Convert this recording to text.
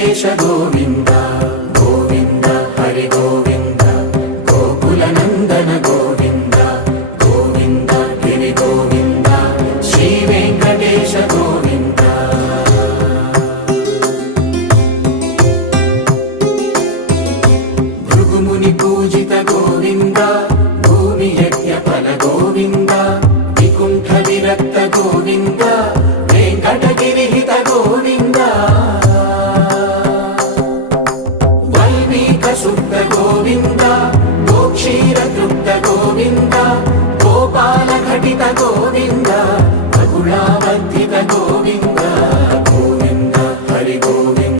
వెంకటేశ గోవింద గోవింద హరి గోవింద గోకుల నందన గోవింద గోవింద గిరి గోవింద శ్రీ వెంకటేశ గోవింద భృగుముని పూజిత గోవింద భూమి యజ్ఞ ఫల గోవింద వికుంఠ విరక్త గోవింద వెంకటగిరిహిత గోవింద వల్మీక శుద్ధ గోవింద గోక్షీర తృప్త గోవింద గోపాల ఘటిత గోవింద